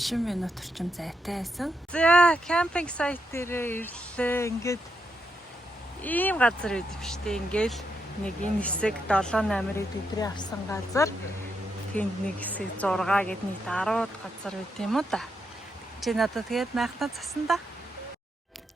30 минут орчим зайтай байсан. За, кемпинг сайт дээрээ ирлээ. Ингээд ийм газар үйд юм штэ. Ингээл нэг энэ хэсэг 7-8-ыг бидний авсан газар. Тэнд нэг хэсэг 6 гэд нэг 10 газар үйд юм уу да. Чи надад тэгээд майхнаа засан да.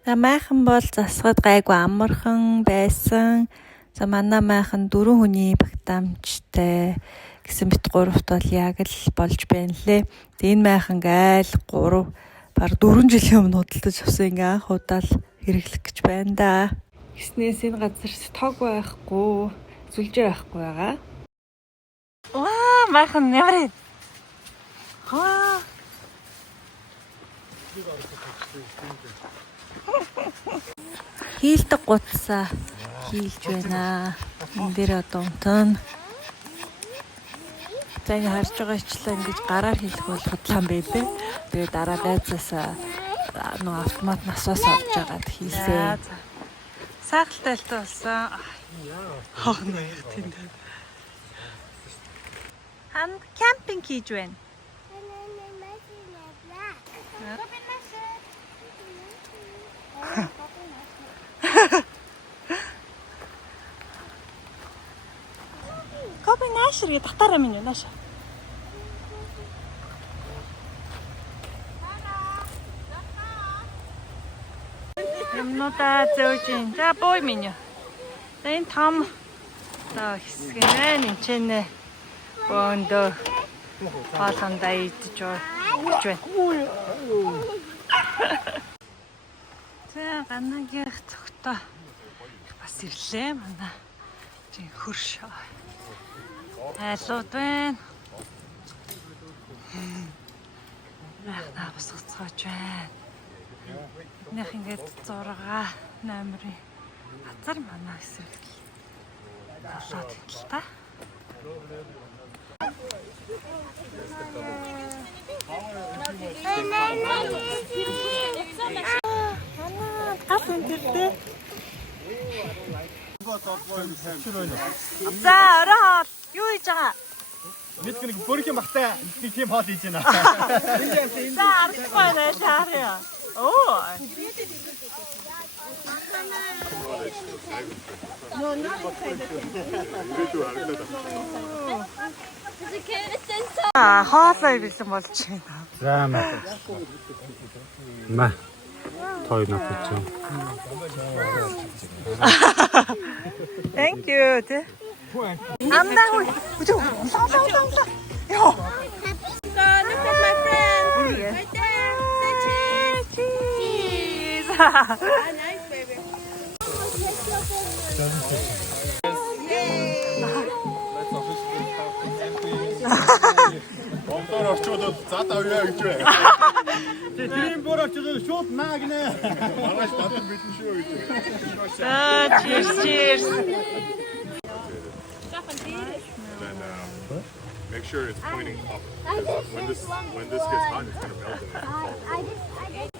За майхан бол засгаад гайгүй амархан байсан. За манай майхан 4 хүний багтаамжтай гэсэн бит 3-т бол яг л болж байна лээ. Энэ майхан гайл 3 баг 4 жилийн өмнө худалдаж авсан ингээ анх удаал хэрэглэх гэж байна да. Гиснээс энэ газар тог байхгүй, зүлжээ байхгүй байгаа. Ваа, майхан нэмрээ. Хаа. Хийлдэг гутсаа хийлж байна. Энд дээр одоо унтана. За энэ харж байгаа ичлээ ингэж гараар хийх бол худлаан байлээ. Тэгээ дараа байцаасаа нөө автомат насаас авч яагаад хийлээ. Сайхалтай л болсон. Хогно яг тэнд. Хан кемпинг хийж байна. Копи наашрыг татаараа минь нааша. Юмнуудаа зөөж ин. За бой минь. За энэ том хэсэг нэ энэ ч нэ бөөндөө хоолондоо идэж байна. За ганагийн цогтой бас ирлээ манай. Жин хөрш. Айлууд байна. Наа босгоцгооч байна. Нэх ингээд 6-8-ийн газар манай эсрэг болоод л та. Гас өнтертэй. За ороо юу хийж байгаа? Нэг нэг бүрхэн багтай нэг тийм хоол хийж байна. За арахгүй нэ чараа. Оо. Хоолой бэлэн болж байна. За маа. Той напч. Thank you. Амдаа хөө. Йоо. Look at my friend. Right there. Cheese. Nice, baby. Бомбоор орчуулаад зад авъя гэж байна. Тийм бүр орчуулаад шууд наа гинэ. Маргааш татсан бидэн шүү гэж. Cheers. Make sure it's pointing up. When this gets hot, it's gonna melt in it.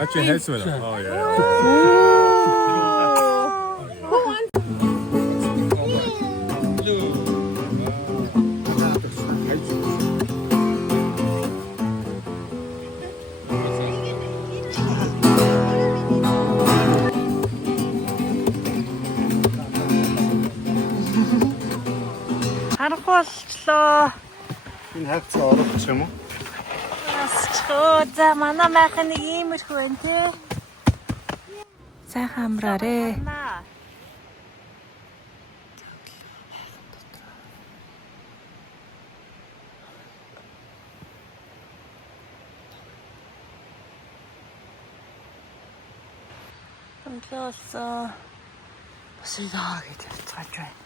Actually, heads with it. Oh yeah. Харахуулчлаа. Энэ хайцгаа оруулах юм уу? Асчоо за манай майхан нэг иймэрхүү байна те. Сайхан амраарэ. Томлоосоо босоо гэж хэлцгааж байна.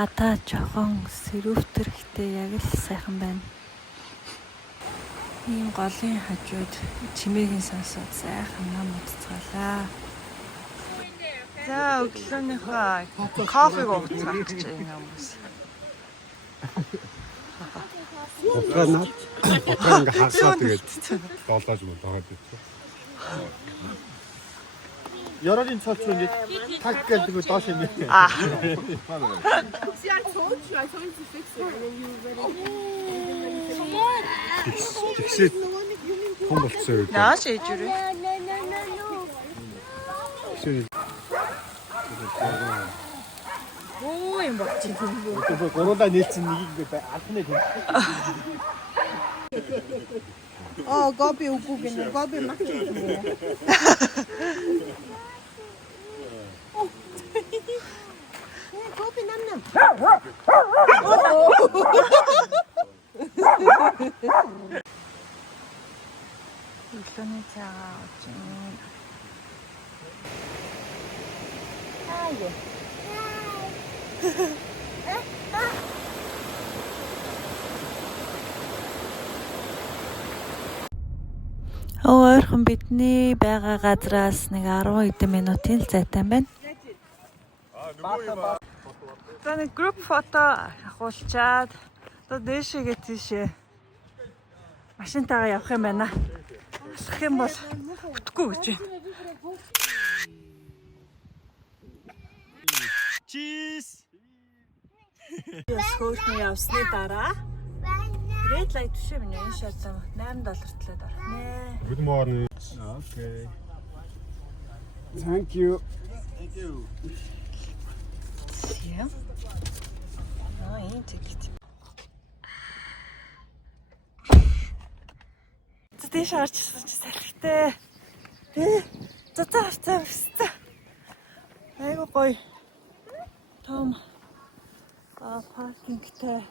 Гадаа жоохон сэрүүвтэрхтэй яг л сайхан байна. Ийм голын хажууд чимээгийн сонсоод сайхан нам уццгаалаа. За өглөөнийхөө кофег ууцгаах гэж байна хүмүүс. Утраад ингээ хасаа тэгээд болоож байгаа биз. 열혈인 철수 이제 탁 가지고 다시 미. 아. See, I told you to fix it, and then you ready. Fix it. Kom op, sir. Яаж ээж үрээ? Оо юм болчих юм. 또 코로나 닐슨 이긴 거 아프네. Gobi ugugan. Gobi makikita. Gobi nam. Өглөөний цайгаа ууж юм. Ойрхон бидний байгаа газраас нэг 10 хэдэн минутын л зайтай байна. За нэг групп фото авахулчаад одоо дээшээгээ тийшээ машинтайгаа явах юм байна. Алах юм бол бүтэхгүй гэж байна. Cheese. Скоолны явсны дараа Red light шив нэ шатсан $8 төлөөд орно. Good morning. Okay. Thank you. Тийм. Энэ тэгт. Тэтэш харчихсан чи салхитай. Цацаа авцаа. Айгу гоё. Том. Паркингтэй.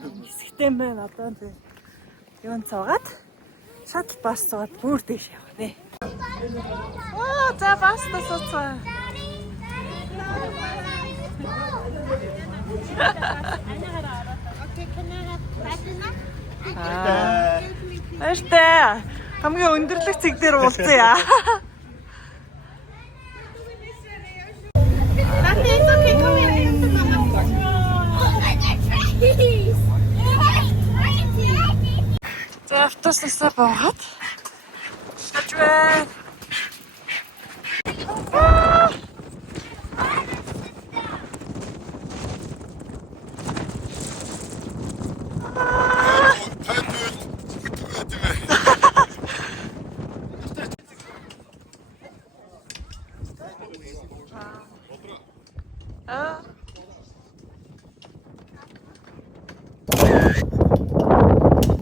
Хэсэгтэй байна одоо тийм. Юун цугаад шатл бас цугаад бүр дэш явах нэ. Оо за бас тасцаа. Аштай. Хамгийн өндөрлөг цэг дээр уулзъя. It's okay, come here. За автобуснасаа буугаад хажуу.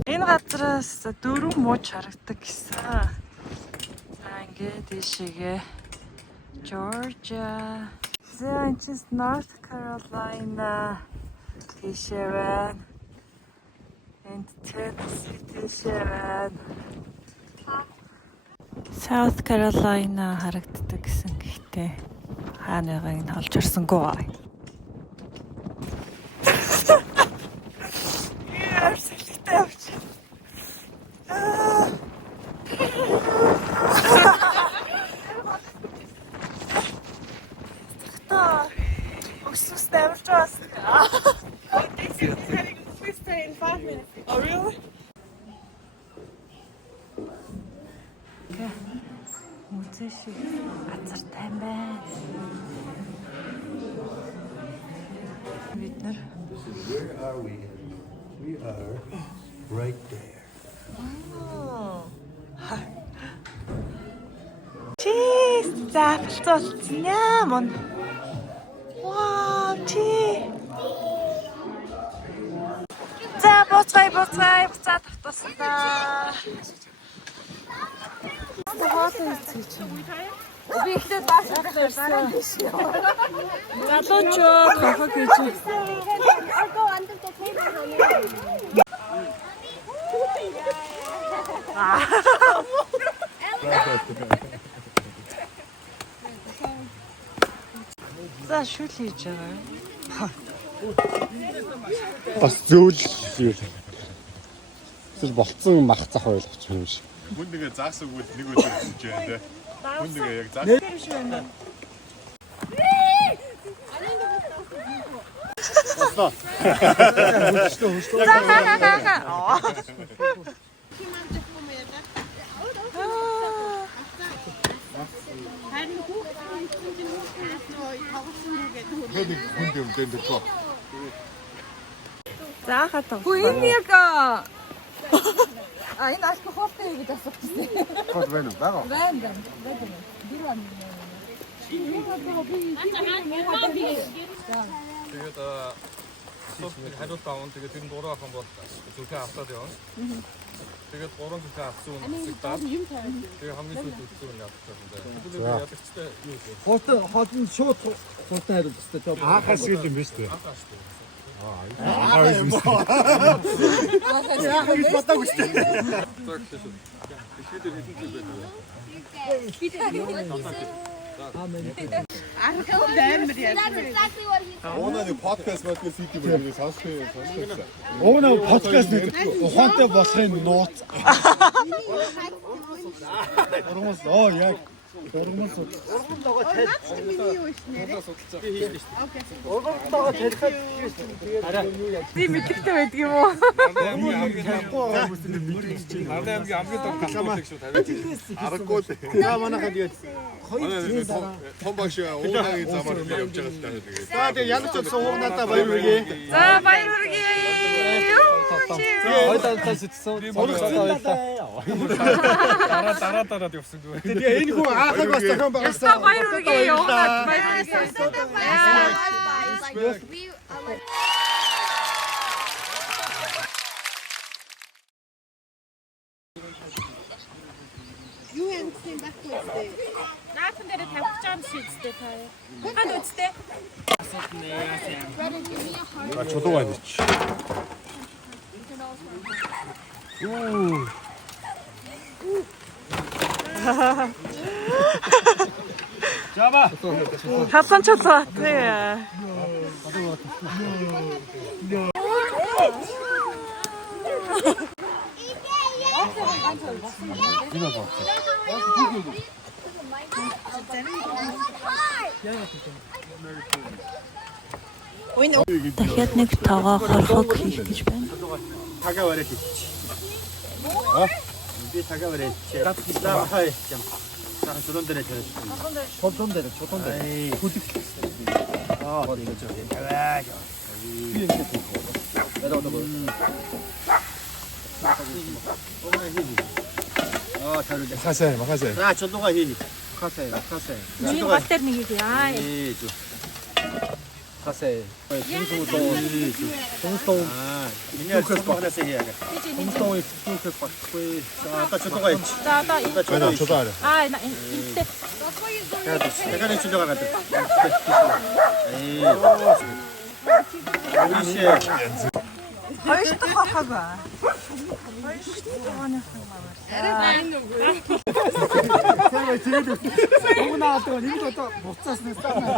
Энэ газраас дөрөв мууч харагдаг гэсэн. За ингээд тийшээгээ Georgia. За энэ чинь North Carolina тийшээ байна. Энд Tennessee тийшээ байна. South Carolina харагддаг гэсэн гэхдээ хаанайгааг нь олж харсангүй. Oh really? Музей шиг газартай юм байна. Бид нар Where are we? We are right there. Cheese! Заавалцуулсан юм. Wow, cheese! За буцай буцаад автоснаа. Би ихтэй баасаа биш. Залуучууд хохог гэж. Go under the table. За шүл хийж байгаа. Бас зөөл юу. Зүр болцсон мах зах ойлгоч юм шиг. Хүн нэгэ заасаггүй нэг өдөр хийж байна те. Хүн нэгэ яг заах. Бослоо. хүн юм дээр дөрөв. За хатав. Хүү энэ яг энэ алкохолтой гэж асуусан. Хот байна уу? Бага. Байна. Тэгээд суултыг хариулт аван тэгээд энэ дураа хан бол зүрхээ автаад явна. Тэгээд 3 зүрхээ авсан үнэхээр тэгээд хамгийн сүүлд үзсэн юм явуулсан. Тэгээд ядагчтай юу вэ? Хотын шууд хурдан хариулж өстэй. Хагас юм биш үү? Яах бодоагүй шүү дээ. Ихийдэр хэдэн зүйл байдаг вэ? Ооно нэг подкаст podcast хийдэг юм уу? Сонсох. Ооно подкаст ухаантай болохын нууц. Урмас яг урмас Тийм мэдлэгтэй байдаг юм уу? Ардын хамгийн том калмалыг шүү тавиад. Аргагүй л. За манайхад яаж Том багш уунагийн замаар явж байгаа л таа тэгээд. За тэгээ ялч болсон уунадаа баяр хүргэе. За баяр хүргэе. Хоёулаа сэтсэн. Дараа явсан зүгээр. Тэгээ энэ хүн аахыг бас зохион байгуулсан. Баяр хүргэе. Уунад баяр хүргэе. Наасан дээр тавьчих чам шийдтэй таа. Хаад үстэй. Чулуу байна чи. Хасан чулуу. Тий. Дахиад нэг тоогоо хорхог хийх гэж байна. Тагаа барай хийчих. Би тагаа барай хийчих. За хай. Сахан чулуун дээр тавиад. Чулуун дээр. Хүлэг. Тэгэж яваа. Би ингэ хийх. тариулъя. Махасай. За чулууга хийнэ. Махасай. Нэг бас тэр нэг хийе. Аа. Махасай. Томстон. Миний чулуугаас хийе. Томстон ихтэй багхгүй. За одоо чулууга хийнэ. За одоо Чулуу. аа энэ Така нэг чулууга гадаг. Хоёр дахь хахаг ба. Хоёр дахь Уунаадаг нэг л одоо буцаас нэг цаана.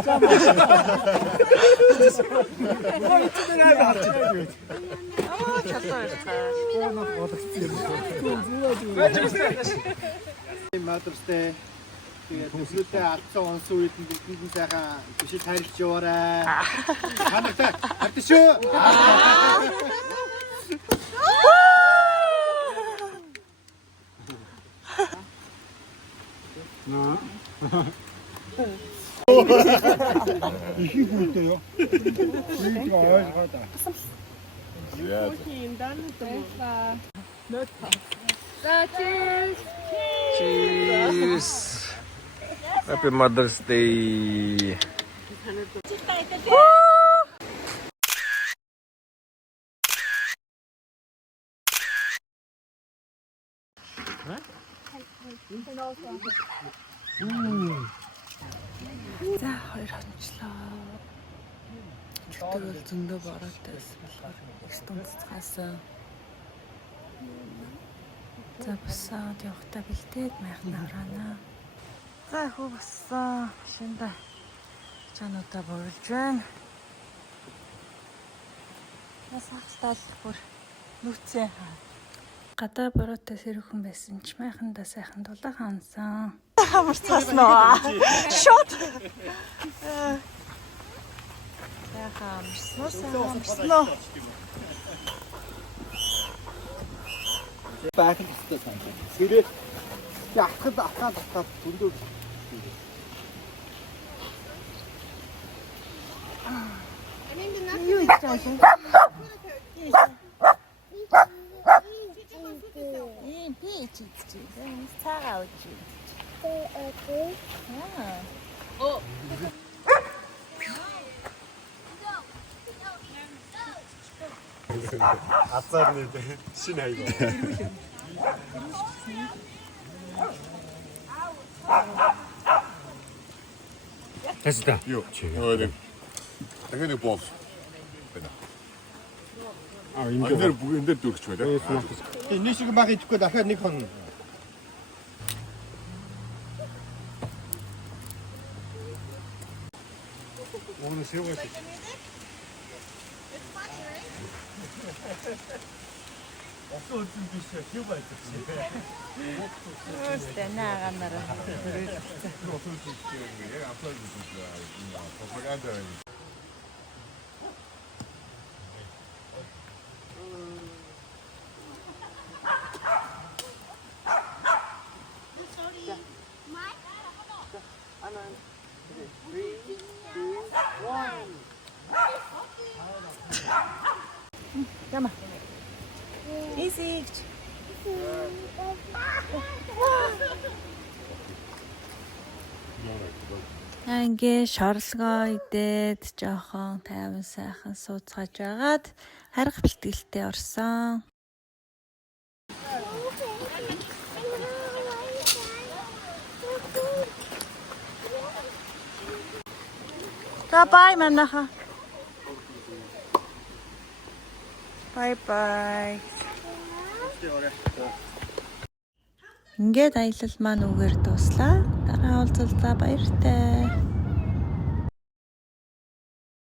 Мадэрстэй тэгээд төсөлтэй алдсан онц үед нь бүгдийг сайхан бишил хайрлаж яваарай. Танартай хардсан шүү. Ихийг үлдээ ёо. Нэг ойлгоод. Cheers. Happy Mother's Day. За хоёр хончлоо. Өдөр бол зөндөө бороотой болохоор стонцгаасан. За босоод явахтаа бэлдээд майхан авраана. За хөө боссон. Шиндэ чануудаа борлж байна. Насахтал бүр нүцэн хаа. Гадаа бороотой сэрхэн байсан ч майхандаа сайхан дулаахан ансан. Хамарцгаснаа. Шот. Хамарснаа. Байх нь хэвчээ санаа. Сэрээ яахад атаад дүндөө. Юу хийж байгаа юм? Би чийдэж байна. Цагаа ууж байна. 아싸는 신아 이거. 됐다. Joo. Joo, niin. Tänkä niin boss. Эндэр дүрч байна. Нэг шиг баг идэхгүй дахиад нэг хон. 오늘 새우가 있어. Өөстөө нааганараа. Яма. Easy. Ингээ шорлогоо идээд жоохон тайван сайхан сууцгааж байгаад харих бэлтгэлтэй орсон. Bye манайха. Bye. Ингээд аялал маань үгээр дуслаа. Дараа уулзалтаа баяртай.